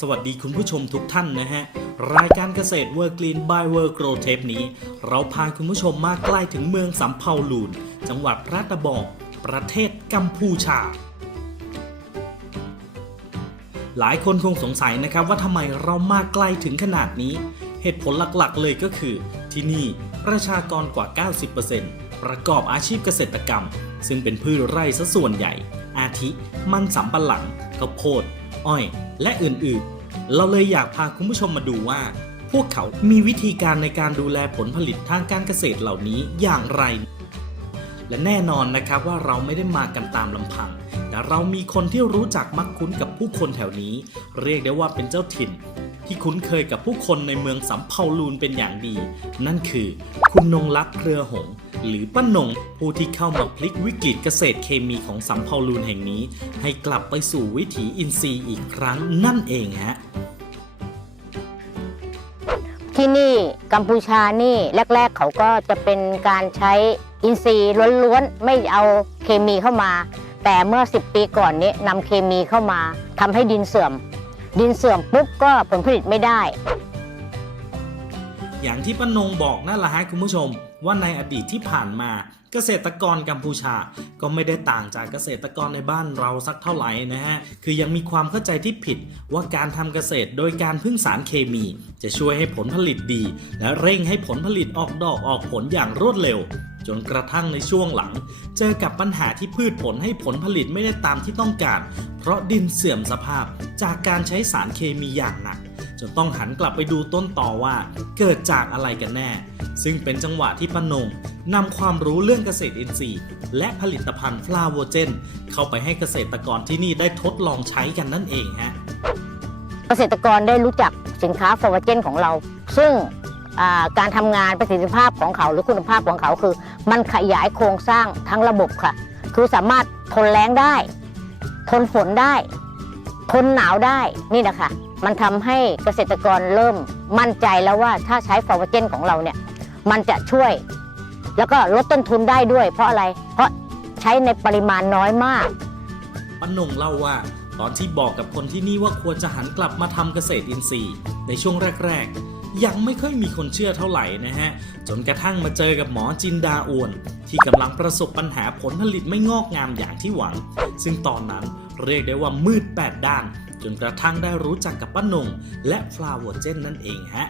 สวัสดีคุณผู้ชมทุกท่านนะฮะ รายการเกษตรเวอร์กรีนบายเวอร์โกรเทปนี้ เราพาคุณผู้ชมมาใกล้ถึงเมืองสำเภาลูน จังหวัดพระตะบอกประเทศกัมพูชา หลายคนคงสงสัยนะครับว่าทำไมเรามาใกล้ถึงขนาดนี้ เหตุผลหลักๆเลยก็คือ ที่นี่ประชากรกว่า 90%ประกอบอาชีพเกษตรกรรม ซึ่งเป็นพืชไร่ซะส่วนใหญ่ อาทิ มันสำปะหลังข้าวโพด อ้อย และอื่นๆ เราเลยอยากพาคุณผู้ชมมาดูว่า พวกเขามีวิธีการในการดูแลผลผลิตทางการเกษตรเหล่านี้อย่างไร และแน่นอนนะครับว่าเราไม่ได้มากันตามลำพัง แต่เรามีคนที่รู้จักมักคุ้นกับผู้คนแถวนี้ เรียกได้ว่าเป็นเจ้าถิ่น ที่คุ้นเคยกับผู้คนในเมืองสำเภาลูนเป็นอย่างดี นั่นคือ คุณนงลักษ์เครือหงส์ หรือป้านงผู้ที่เข้ามาพลิกวิกฤตเกษตรเคมีของสำเภาลูนแห่งนี้ ให้กลับไปสู่วิถีอินทรีย์อีกครั้งนั่นเองฮะที่นี่กัมพูชานี่แรก ๆ เขาก็จะเป็นการใช้อินทรีย์ล้วนๆ ไม่เอาเคมีเข้ามา แต่เมื่อ 10 ปีก่อนนี้นำเคมีเข้ามาทำให้ดินเสื่อม ดินเสื่อมปุ๊บก็ผลผลิตไม่ได้ อย่างที่ป้านงบอกนั่นแหละฮะคุณผู้ชม ว่าในอดีตที่ผ่านมาเกษตรกรกัมพูชา ก็ไม่ได้ต่างจากเกษตรกรในบ้านเราสักเท่าไหร่นะฮะ คือยังมีความเข้าใจที่ผิดว่าการทำเกษตรโดยการพึ่งสารเคมี จะช่วยให้ผลผลิตดี และเร่งให้ผลผลิตออกดอกออกผลอย่างรวดเร็ว จนกระทั่งในช่วงหลัง เจอกับปัญหาที่พืชผลให้ผลผลิตไม่ได้ตามที่ต้องการ เพราะดินเสื่อมสภาพจากการใช้สารเคมีอย่างหนัก จนต้องหันกลับไปดูต้นต่อว่า เกิดจากอะไรกันแน่ ซึ่งเป็นจังหวะที่ปนงนำความรู้เรื่องเกษตรอินทรีย์ และผลิตภัณฑ์ฟลาโวเจน เข้าไปให้เกษตรกรที่นี่ได้ทดลองใช้กันนั่นเองฮะเกษตรกรได้รู้จักสินค้าฟอร์เจนของเรา ซึ่งการทำงานประสิทธิภาพของเขาหรือคุณภาพของเขาคือ มันขยายโครงสร้างทั้งระบบค่ะ คือสามารถทนแรงได้ ทนฝนได้ ทนหนาวได้นี่นะคะ มันทำให้เกษตรกรเริ่มมั่นใจแล้วว่าถ้าใช้ฟอร์เจนของเราเนี่ยมันจะช่วย แล้วก็ลดต้นทุนได้ด้วย เพราะอะไรเพราะใช้ในปริมาณน้อยมากป้านงเล่าว่าตอนที่บอกกับคนที่นี่ว่าควรจะหันกลับมาทำเกษตรอินทรีย์ ในช่วงแรก ๆ ยังไม่ค่อยมีคนเชื่อเท่าไหร่นะฮะ จนกระทั่งมาเจอกับหมอจินดาอวน ที่กำลังประสบปัญหาผลผลิตไม่งอกงามอย่างที่หวัง ซึ่งตอนนั้นเรียกได้ว่ามืดแปดด้าน จนกระทั่งได้รู้จักกับป้านงและฟลาวเจนนั่นเองฮะ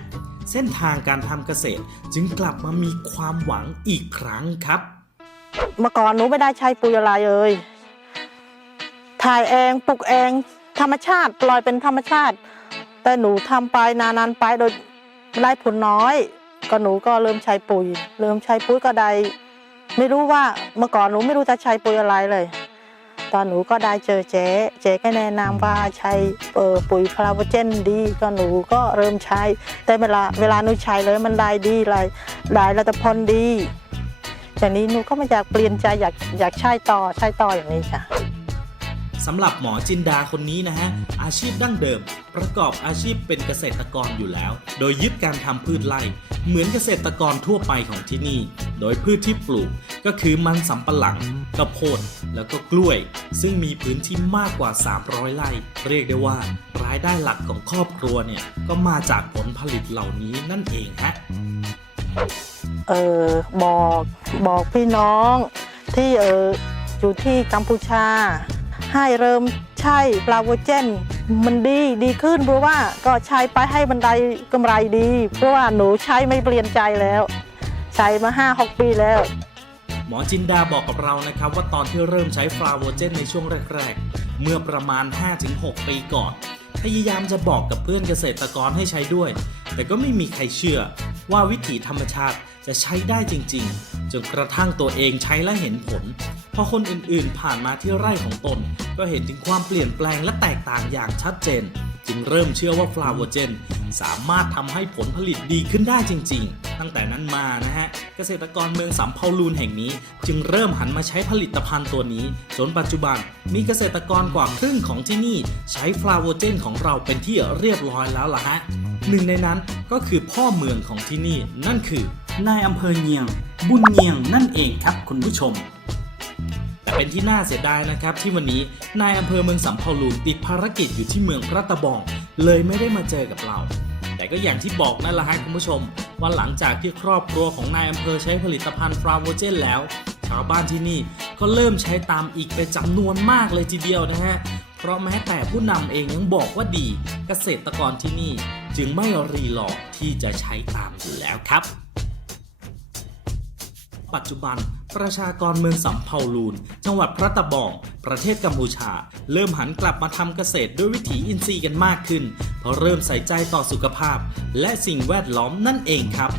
เส้นทางการทำเกษตรจึงกลับมามีความหวังอีกครั้งครับ เมื่อก่อนหนูไม่ได้ใช้ปุ๋ยอะไรเลยถ่ายเองปลูกเอง ธรรมชาติปล่อยเป็นธรรมชาติ แต่หนูทำไปนานๆไปโดยได้ผลน้อย ก็หนูก็เริ่มใช้ปุ๋ย เริ่มใช้ปุ๋ยก็ได้ไม่รู้ว่าเมื่อก่อนหนูไม่รู้จะใช้ปุ๋ยอะไรเลย ตอนหนูก็ได้เจอเจ๊เจ๊ก็แนะนำว่าใช้เอ่อปุ๋ยพลาวเจนดี ก็หนูก็เริ่มใช้ แต่เวลาเวลาหนูใช้เลยมันได้ดีเลยได้แล้วแต่พลดีจากนี้หนูก็ม่อยากเปลี่ยนใจอยากอยากใช้ต่อใช้ต่ออย่างนี้จ้ะสำหรับหมอจินดาคนนี้นะฮะ อาชีพดั้งเดิม ประกอบอาชีพเป็นเกษตรกรอยู่แล้ว โดยยึดการทำพืชไร่ เหมือนเกษตรกรทั่วไปของที่นี่ โดยพืชที่ปลูกก็คือมันสำปะหลังข้าวโพดแล้วก็กล้วย ซึ่งมีพื้นที่มากกว่า 300 ไร่ เรียกได้ว่ารายได้หลักของครอบครัวเนี่ย ก็มาจากผลผลิตเหล่านี้นั่นเองฮะเออบอกบอกพี่น้องที่เอออยู่ที่กัมพูชา ให้เริ่มใช้ปลาโวเจนมันดีดีขึ้นเพราะว่าก็ใช้ไปให้บันไดกำไรดี เพราะว่าหนูใช้ไม่เปลี่ยนใจแล้ว ใช้มาห้าหกปีแล้ว หมอจินดาบอกกับเรานะครับ ว่าตอนที่เริ่มใช้ฟลาโวเจนในช่วงแรก ๆ เมื่อประมาณ 5-6 ปีก่อน พยายามจะบอกกับเพื่อนเกษตรกรให้ใช้ด้วย แต่ก็ไม่มีใครเชื่อว่าวิถีธรรมชาติจะใช้ได้จริง ๆ จนกระทั่งตัวเองใช้และเห็นผล พอคนอื่นๆผ่านมาที่ไร่ของตน ก็เห็นถึงความเปลี่ยนแปลงและแตกต่างอย่างชัดเจน จึงเริ่มเชื่อว่าฟลาโวเจนสามารถทำให้ผลผลิตดีขึ้นได้จริง ๆ ตั้งแต่นั้นมานะฮะ เกษตรกรเมืองสำเภาลูนแห่งนี้ จึงเริ่มหันมาใช้ผลิตภัณฑ์ตัวนี้ จนปัจจุบันมีเกษตรกรกว่าครึ่งของที่นี่ ใช้ฟลาโวเจนของเราเป็นที่เรียบร้อยแล้วล่ะฮะหนึ่งในนั้นก็คือพ่อเมืองของที่นี่นั่นคือนายอำเภอเนียง บุญเนียงนั่นเองครับคุณผู้ชม แต่เป็นที่น่าเสียดายนะครับ ที่วันนี้นายอำเภอเมืองสำเภาลูนติดภารกิจอยู่ที่เมืองพระตะบอง เลยไม่ได้มาเจอกับเรา แต่ก็อย่างที่บอกนั่นแหละฮะคุณผู้ชม ว่าหลังจากที่ครอบครัวของนายอำเภอใช้ผลิตภัณฑ์ฟราโวเจนแล้ว ชาวบ้านที่นี่ก็เริ่มใช้ตามอีกเป็นจำนวนมากเลยทีเดียวนะฮะเพราะแม้แต่ผู้นำเองยังบอกว่าดี เกษตรกรที่นี่จึงไม่รีรอที่จะใช้ตามอยู่แล้วครับ ปัจจุบัน ประชากรเมืองสำเภาลูน จังหวัดพระตะบอง ประเทศกัมพูชา เริ่มหันกลับมาทำเกษตรด้วยวิถีอินทรีย์กันมากขึ้น เพราะเริ่มใส่ใจต่อสุขภาพ และสิ่งแวดล้อมนั่นเองครับ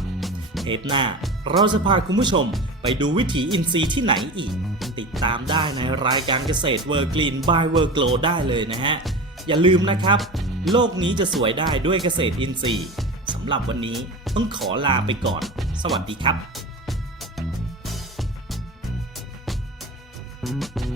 เทปหน้าเราจะพาคุณผู้ชมไปดูวิถีอินทรีย์ที่ไหนอีก ติดตามได้ในรายการเกษตรเวอร์กลีนบายเวอร์โกลได้เลยนะฮะ อย่าลืมนะครับ โลกนี้จะสวยได้ด้วยเกษตรอินทรีย์สำหรับวันนี้ต้องขอลาไปก่อน สวัสดีครับ Bye.